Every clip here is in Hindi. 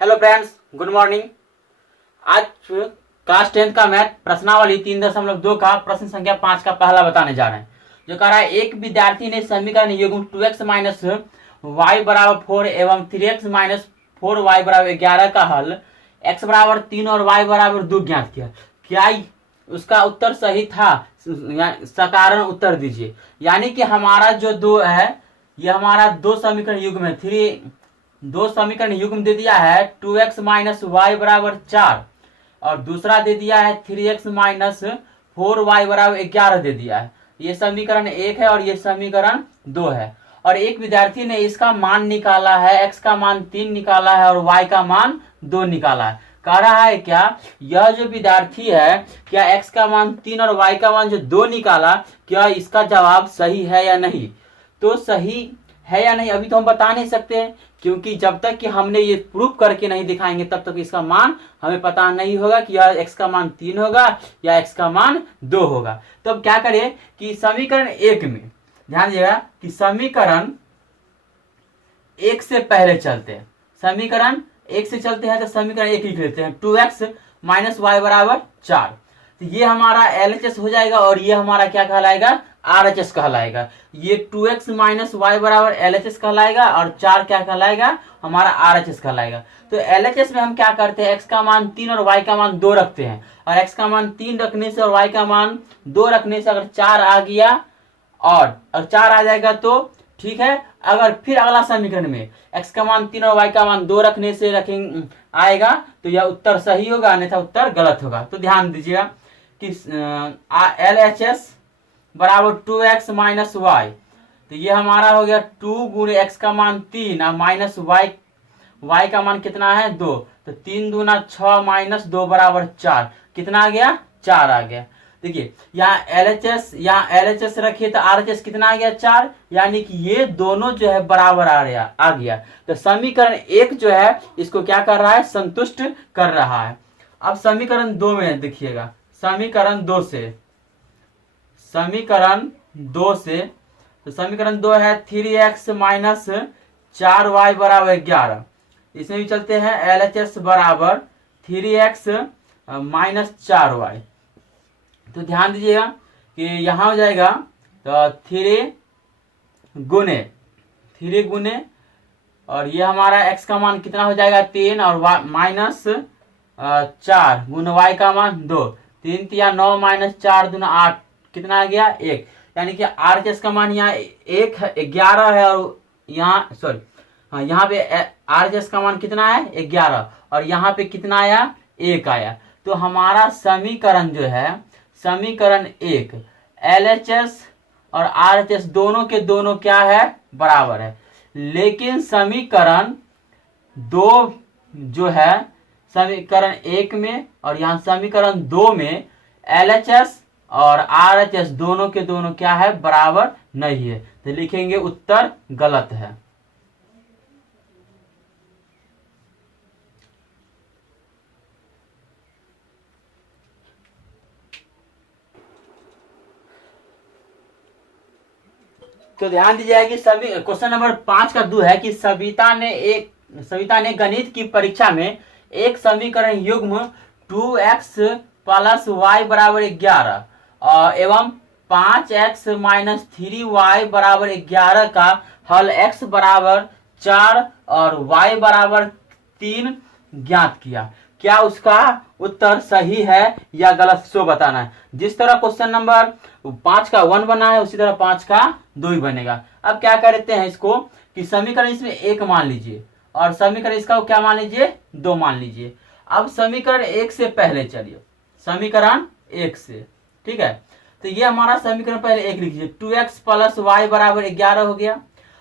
Hello friends, good morning. आज क्लास 10 का मैथ प्रश्नावली 3.2 का प्रश्न संख्या 5 का पहला बताने जा रहे हैं, जो कह रहा है एक विद्यार्थी ने समीकरण युग्म 2x माइनस वाई बराबर 4 एवं 3x माइनस 4y बराबर 11 का हल x बराबर 3 और y बराबर 2 ज्ञात किया। क्या उसका उत्तर सही था? सकारण उत्तर दीजिए। यानी कि हमारा जो दो है, ये हमारा दो समीकरण युग्म है। दो समीकरण युग्म दे दिया है 2x माइनस वाई बराबर 4 और दूसरा दे दिया है 3x माइनस 4y बराबर 11 दे दिया है। ये समीकरण 1 है और ये समीकरण 2 है। और एक विद्यार्थी ने इसका मान निकाला है, x का मान 3 निकाला है और y का मान 2 निकाला है। कह रहा है क्या यह जो विद्यार्थी है, क्या x का मान 3 और y का मान जो 2 निकाला, क्या इसका जवाब सही है या नहीं? तो सही है या नहीं अभी तो हम बता नहीं सकते हैं, क्योंकि जब तक कि हमने ये प्रूफ करके नहीं दिखाएंगे तब तक इसका मान हमें पता नहीं होगा कि यह x का मान 3 होगा या x का मान 2 होगा। तो अब क्या करें कि समीकरण 1 में ध्यान दीजिएगा कि समीकरण 1 से पहले चलते हैं। समीकरण 1 से चलते हैं तो समीकरण 1 लिख लेते हैं 2x माइनस वाई बराबर 4। तो ये हमारा LHS हो जाएगा और ये हमारा क्या कहलाएगा? RHS कहलाएगा। ये 2x माइनस वाई बराबर LHS कहलाएगा और 4 क्या कहलाएगा? हमारा RHS कहलाएगा। तो LHS में हम क्या करते हैं, x का मान 3 और y का मान 2 रखते हैं, और x का मान 3 रखने से और y का मान 2 रखने से अगर 4 आ गया और 4 आ जाएगा तो ठीक है। अगर फिर अगला समीकरण में x का मान 3 और y का मान 2 रखने से रखेंगे आएगा तो यह उत्तर सही होगा, अन्यथा उत्तर गलत होगा। तो ध्यान दीजिएगा कि LHS बराबर 2x माइनस वाई, तो ये हमारा हो गया 2 गुणे x का मान 3 और माइनस y का मान कितना है 2, तो 3 दूना 6 माइनस 2 बराबर 4। कितना आ गया? 4 आ गया। देखिए यहाँ LHS रखिए तो RHS कितना आ गया? 4। यानी कि ये दोनों जो है बराबर आ गया। तो समीकरण 1 जो है इसको क्या कर रहा है? संतुष्ट कर रहा है। अब समीकरण 2 में देखिएगा, समीकरण 2 से तो समीकरण 2 है 3x माइनस 4y बराबर 11। इसमें भी चलते हैं LHS बराबर 3x माइनस 4y। तो ध्यान दीजिएगा कि यहाँ हो जाएगा तो 3 गुने और ये हमारा x का मान कितना हो जाएगा 3 और माइनस 4 गुने y का मान 2। 3 तिया 9 माइनस 4 दूना 8, कितना आ गया? 1। यानी कि RHS का मान यहाँ 11 है और यहाँ पे RHS का मान कितना है? 11 और यहाँ पे कितना आया? 1 आया। तो हमारा समीकरण जो है, समीकरण 1 LHS और RHS दोनों के दोनों क्या है? बराबर है। लेकिन समीकरण 2 जो है, समीकरण 1 में और यहाँ समीकरण 2 में LHS और RHS दोनों के दोनों क्या है? बराबर नहीं है। तो लिखेंगे उत्तर गलत है। तो ध्यान दीजिएगा कि सभी क्वेश्चन नंबर 5 का 2 है कि सविता ने गणित की परीक्षा में एक समीकरण युग्म 2x प्लस वाई बराबर 11 एवं 5x माइनस 3y बराबर 11 का हल x बराबर 4 और y बराबर 3 ज्ञात किया। क्या उसका उत्तर सही है या गलत, सो बताना है। जिस तरह क्वेश्चन नंबर 5 का 1 बना है उसी तरह 5 का 2 ही बनेगा। अब क्या करते हैं इसको कि समीकरण इसमें 1 मान लीजिए और समीकरण इसका क्या मान लीजिए? 2 मान लीजिए। अब समीकरण 1 से पहले चलिए, समीकरण 1 से, ठीक है। तो ये हमारा समीकरण पहले 1 लिखिए, 2x प्लस वाई बराबर 11 हो गया।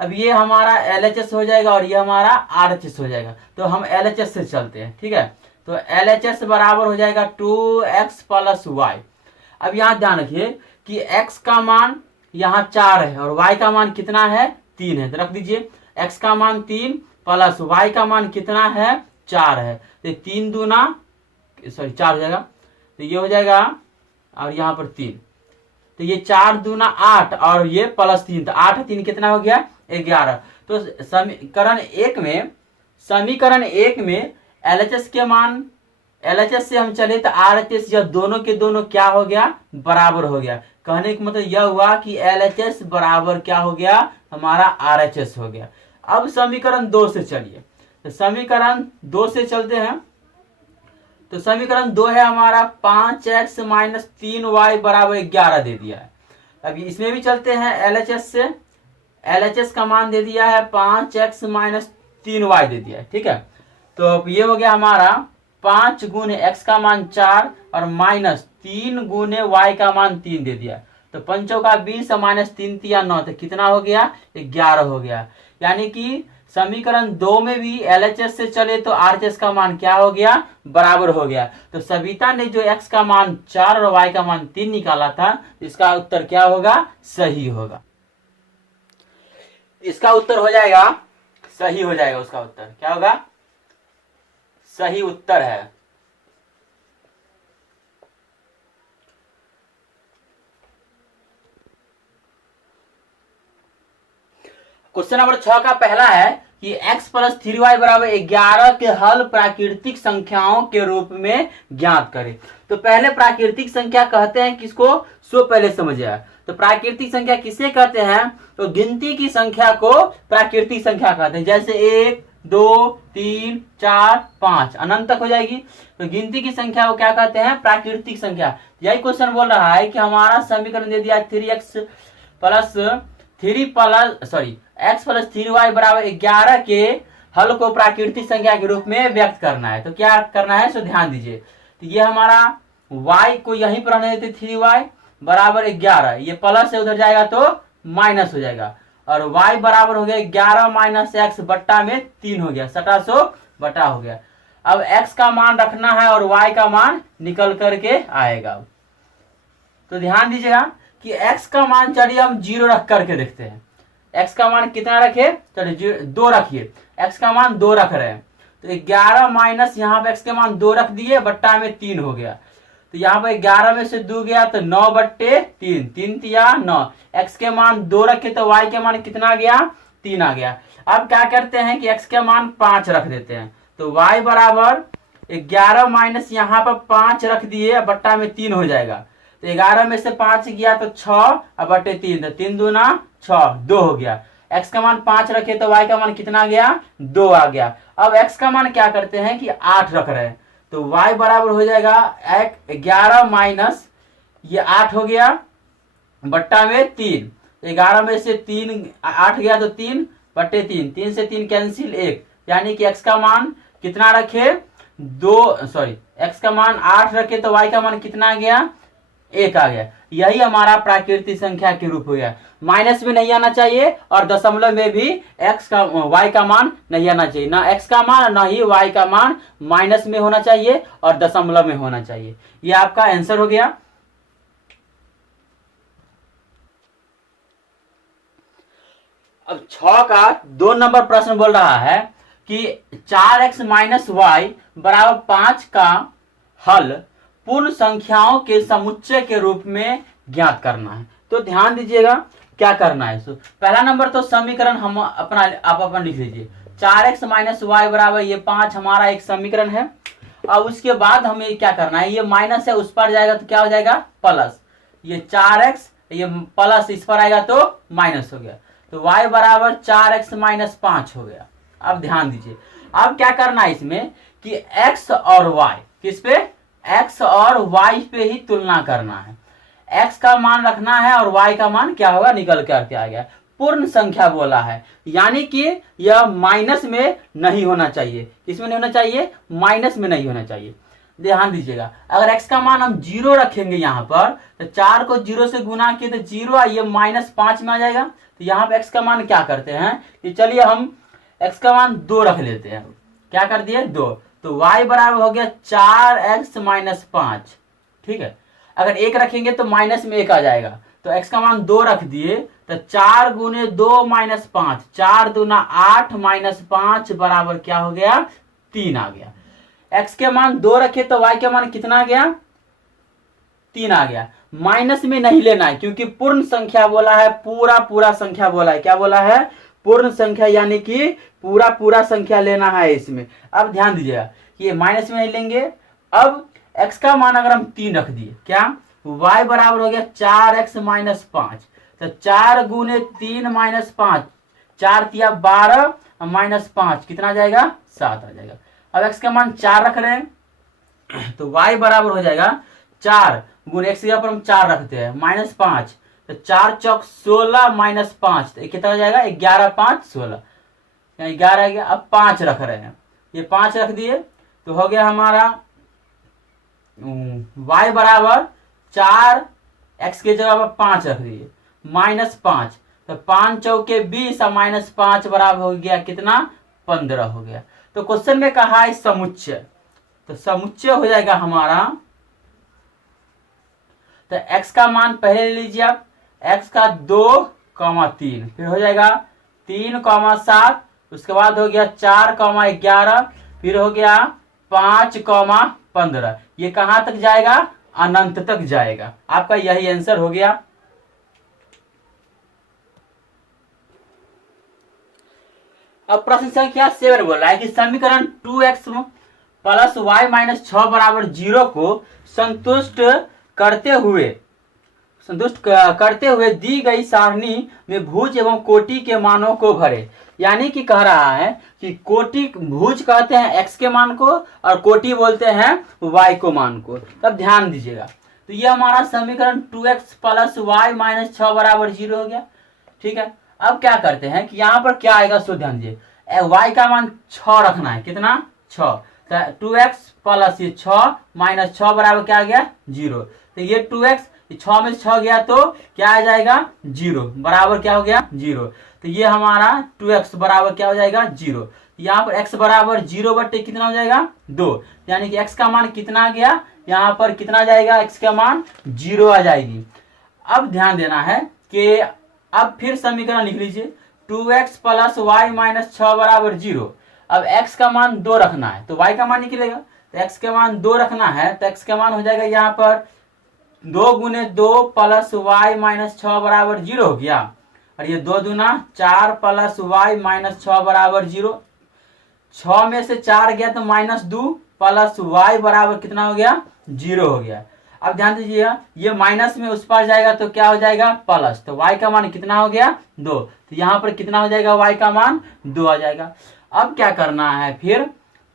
अब ये हमारा LHS हो जाएगा और ये हमारा RHS हो जाएगा। तो हम LHS से चलते हैं, ठीक है। तो LHS बराबर हो जाएगा 2x प्लस वाई। अब यहाँ ध्यान रखिए कि x का मान यहाँ 4 है और y का मान कितना है? 3 है। तो रख दीजिए x का मान 3 प्लस y का मान कितना है? 4 है। तो 3 दूना 4 हो जाएगा, तो ये हो जाएगा और यहाँ पर 3, तो ये 4 दूना 8 और ये प्लस 3, तो 8 3 कितना हो गया? 11। तो समीकरण 1 में LHS के मान, LHS से हम चले तो RHS, यह दोनों के दोनों क्या हो गया, बराबर हो गया। कहने का मतलब यह हुआ कि LHS बराबर क्या हो गया, हमारा RHS हो गया। अब समीकरण 2 से चलिए, तो समीकरण 2 से चलते हैं। तो समीकरण 2 है हमारा 5x माइनस 3y बराबर 11 दे दिया है। अब इसमें भी चलते हैं LHS से, LHS का मान दे दिया है 5x माइनस 3y दे दिया है, ठीक है। तो अब ये हो गया हमारा 5 गुने x का मान 4 और माइनस 3 गुने y का मान 3 दे दिया। तो 5 का 20 माइनस 3 तिया 9, तो कितना हो गया, 11 हो गया। यानी कि समीकरण 2 में भी LHS से चले तो RHS का मान क्या हो गया, बराबर हो गया। तो सविता ने जो x का मान 4 और y का मान 3 निकाला था, इसका उत्तर क्या होगा, सही होगा। इसका उत्तर हो जाएगा, सही हो जाएगा। उसका उत्तर क्या होगा, सही उत्तर है। क्वेश्चन नंबर 6 का पहला है कि x प्लस 3y बराबर 11 के हल प्राकृतिक संख्याओं के रूप में ज्ञात करें। तो पहले प्राकृतिक संख्या कहते हैं किसको, सो पहले समझिए। तो प्राकृतिक संख्या किसे कहते हैं, तो गिनती की संख्या को प्राकृतिक संख्या कहते हैं। जैसे 1 2 3 4 5 अनंत तक हो जाएगी, तो गिनती की संख्या को क्या कहते हैं, प्राकृतिक संख्या। यही क्वेश्चन बोल रहा है कि हमारा समीकरण दे दिया 3x plus x plus 3y बराबर 11 के हल को प्राकृतिक संख्या के रूप में व्यक्त करना है। तो क्या करना है, सो ध्यान दीजिए। तो ये हमारा y को यहीं पर रहने देते, 3y बराबर 11, ये प्लस से उधर जाएगा तो माइनस हो जाएगा, और y बराबर हो गया 11 माइनस x बट्टा में 3 हो गया, 1700 बटा हो गया। अब x का मान रखना है और y का मान निकल करके आएगा। तो ध्यान दीजिएगा कि x का मान चलिए हम 0 रख करके देखते हैं। x का मान कितना रखे, चलिए 2 रखिए, x का मान 2 रख रहे हैं। तो 11 माइनस यहाँ पे x के मान 2 रख दिए, बट्टा में 3 हो गया। तो यहाँ पे 11 में से 2 गया तो 9 बट्टे 3, 3 तिया 9। x के मान 2 रखे तो y के मान कितना गया, 3 आ गया। अब क्या करते हैं कि x के मान 5 रख देते हैं। तो y बराबर 11 माइनस यहाँ पर 5 रख दिए, बट्टा में 3 हो जाएगा। तो 11 में से 5 गया तो 6 और बटे 3, तो 3 दूना 6, 2 हो गया। x का मान 5 रखे तो y का मान कितना गया, 2 आ गया। अब x का मान क्या करते हैं कि 8 रख रहे हैं, तो y बराबर हो जाएगा 11 माइनस ये 8 हो गया, बट्टा में 3। 11 में से 3 8 गया तो 3 बट्टे 3, 3 से 3 कैंसिल 1, यानी कि x का मान कितना रखे, x का मान 8 रखे तो y का मान कितना गया, 1 आ गया। यही हमारा प्राकृतिक संख्या के रूप हो गया। माइनस में नहीं आना चाहिए और दशमलव में भी y का मान नहीं आना चाहिए, ना x का मान ना ही y का मान माइनस में होना चाहिए और दशमलव में होना चाहिए। ये आपका आंसर हो गया। अब 6 का 2 नंबर प्रश्न बोल रहा है कि 4x माइनस वाई बराबर 5 का हल पूर्ण संख्याओं के समुच्चय के रूप में ज्ञात करना है। तो ध्यान दीजिएगा क्या करना है। पहला नंबर तो समीकरण हम अपना लिख लीजिए, 4x माइनस वाई बराबर ये 5 हमारा एक समीकरण है। अब उसके बाद हमें क्या करना है, ये माइनस है उस पर जाएगा तो क्या हो जाएगा प्लस, ये 4x ये प्लस इस पर आएगा तो माइनस हो गया, तो y बराबर 4x माइनस 5 हो गया। अब ध्यान दीजिए, अब क्या करना है इसमें कि x और y, किस पे, x और y पे ही तुलना करना है। x का मान रखना है और y का मान क्या होगा, निकल करके आ गया। पूर्ण संख्या बोला है, यानी कि यह माइनस में नहीं होना चाहिए। किसमें नहीं होना चाहिए, माइनस में नहीं होना चाहिए। ध्यान दीजिएगा, अगर x का मान हम 0 रखेंगे यहाँ पर, तो 4 को 0 से गुना किए तो 0, ये माइनस 5 में आ जाएगा। तो यहाँ पे x का मान क्या करते हैं कि चलिए हम x का मान 2 रख लेते हैं। क्या कर दिए, 2, तो y बराबर हो गया 4x माइनस 5। ठीक है, अगर 1 रखेंगे तो माइनस में 1 आ जाएगा, तो x का मान 2 रख दिए, तो 4 गुने 2 माइनस 5, 4 दूना 8 माइनस 5 बराबर क्या हो गया, 3 आ गया। x के मान 2 रखे तो y के मान कितना आ गया, 3 आ गया। माइनस में नहीं लेना है क्योंकि पूर्ण संख्या बोला है, पूरा संख्या बोला है। क्या बोला है, पूर्ण संख्या, यानी कि पूरा पूरा संख्या लेना है इसमें। अब ध्यान दीजिएगा कि ये माइनस में नहीं लेंगे। अब x का मान अगर हम 3 रख दिए, क्या y बराबर हो गया 4x माइनस 5। तो 4 गुने 3 माइनस 5, 4 तिया 12 माइनस 5 कितना आ जाएगा 7 आ जाएगा। अब x का मान 4 रख रहे हैं तो y बराबर हो जाएगा 4 गुने x की जगह पर हम 4 रखते हैं माइनस 5, तो 4 चौक 16 माइनस 5 तो कितना हो जाएगा 11 5 16, 11 आ गया। अब 5 रख रहे हैं, ये 5 रख दिए तो हो गया हमारा y बराबर 4 x की जगह पर 5 रख दिए माइनस 5, तो 5 चौके 20 और माइनस 5 बराबर हो गया कितना 15 हो गया। तो क्वेश्चन में कहा है समुच्चय, तो समुच्चय हो जाएगा हमारा, तो x का मान पहले ले लीजिए आप, x का 2,3 फिर हो जाएगा 3,7, उसके बाद हो गया 4,11 फिर हो गया 5,15। ये कहां तक जाएगा अनंत तक जाएगा। आपका यही आंसर हो गया। अब प्रश्न संख्या 7 बोल रहा है कि समीकरण 2x प्लस y माइनस 6 बराबर 0 को संतुष्ट करते हुए दी गई सारणी में भुज एवं कोटि के मानों को भरे। यानी कि कह रहा है कि कोटि भुज कहते हैं x के मान को और कोटि बोलते हैं y को मान को। तब ध्यान दीजिएगा, तो ये हमारा समीकरण 2x प्लस y माइनस 6 बराबर 0 हो गया। ठीक है, अब क्या करते हैं कि यहाँ पर क्या आएगा सो ध्यान दीजिए, y का मान 6 रखना है, कितना 6, तो 2x प्लस ये 6 माइनस 6 बराबर क्या आ गया 0। तो ये 2x 6 में 6 गया तो क्या आ जाएगा 0 बराबर क्या हो गया 0। तो ये हमारा 2x बराबर क्या हो जाएगा 0। यहाँ पर x बराबर 0 बटे कितना हो जाएगा 2, यानी कि x का मान कितना आ गया, यहाँ पर कितना जाएगा x का मान 0 आ जाएगी। अब ध्यान देना है कि अब फिर समीकरण लिख लीजिए 2x प्लस y माइनस 6 बराबर 0। अब x का मान 2 रखना है तो y का मान निकलेगा, तो x का मान 2 रखना है तो x का मान हो जाएगा यहाँ पर 2 गुने 2 प्लस y माइनस 6 बराबर 0 हो गया, और ये 2 दूना 4 प्लस y माइनस 6 बराबर 0। 6 में से 4 गया तो माइनस 2 प्लस y बराबर कितना हो गया 0 हो गया। अब ध्यान दीजिएगा ये माइनस में उस पार जाएगा तो क्या हो जाएगा प्लस, तो y का मान कितना हो गया 2, तो यहाँ पर कितना हो जाएगा y का मान 2 आ जाएगा। अब क्या करना है फिर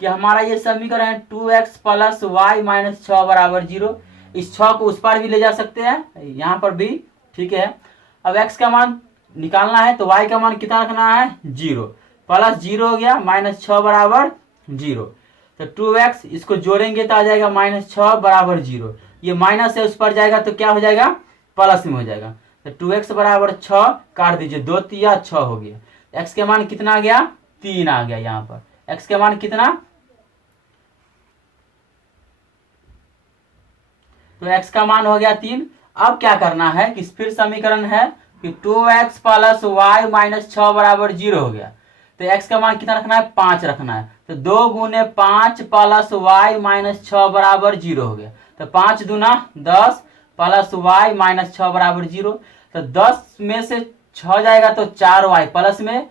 कि हमारा ये समीकरण है 2x प्लस y माइनस 6 बराबर 0। इस 6 को उस पार भी ले जा सकते हैं, यहाँ पर भी ठीक है। अब x का मान निकालना है तो y का मान कितना रखना है 0, प्लस 0 हो गया माइनस 6 बराबर 0। तो 2x इसको जोड़ेंगे तो आ जाएगा माइनस 6 बराबर 0, ये माइनस है उस पर जाएगा तो क्या हो जाएगा प्लस में हो जाएगा। तो 2x बराबर 6 काट दीजिए, 2 तिया 6 हो गया। x के मान कितना आ गया 3 आ गया, यहाँ पर x के मान कितना, तो x का मान हो गया 3। अब क्या करना है कि फिर समीकरण है कि 2x प्लस y माइनस 6 बराबर 0 हो गया, तो x का मान कितना रखना है 5 रखना है, तो 2 गुने 5 प्लस y माइनस 6 बराबर 0 हो गया। तो 5 दूना 10 प्लस y माइनस 6 बराबर 0, तो 10 में से 6 जाएगा तो 4y प्लस में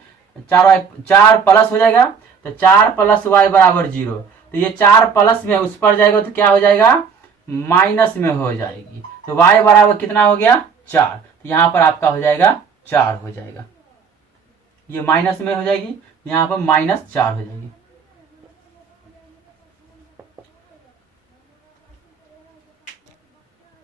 4 प्लस हो जाएगा, तो 4 प्लस y बराबर 0। तो ये 4 प्लस में उस पर जाएगा तो क्या हो जाएगा माइनस में हो जाएगी, तो y बराबर कितना हो गया 4, तो यहाँ पर आपका हो जाएगा 4 हो जाएगा, ये माइनस में हो जाएगी, यहाँ पर -4 हो जाएगी।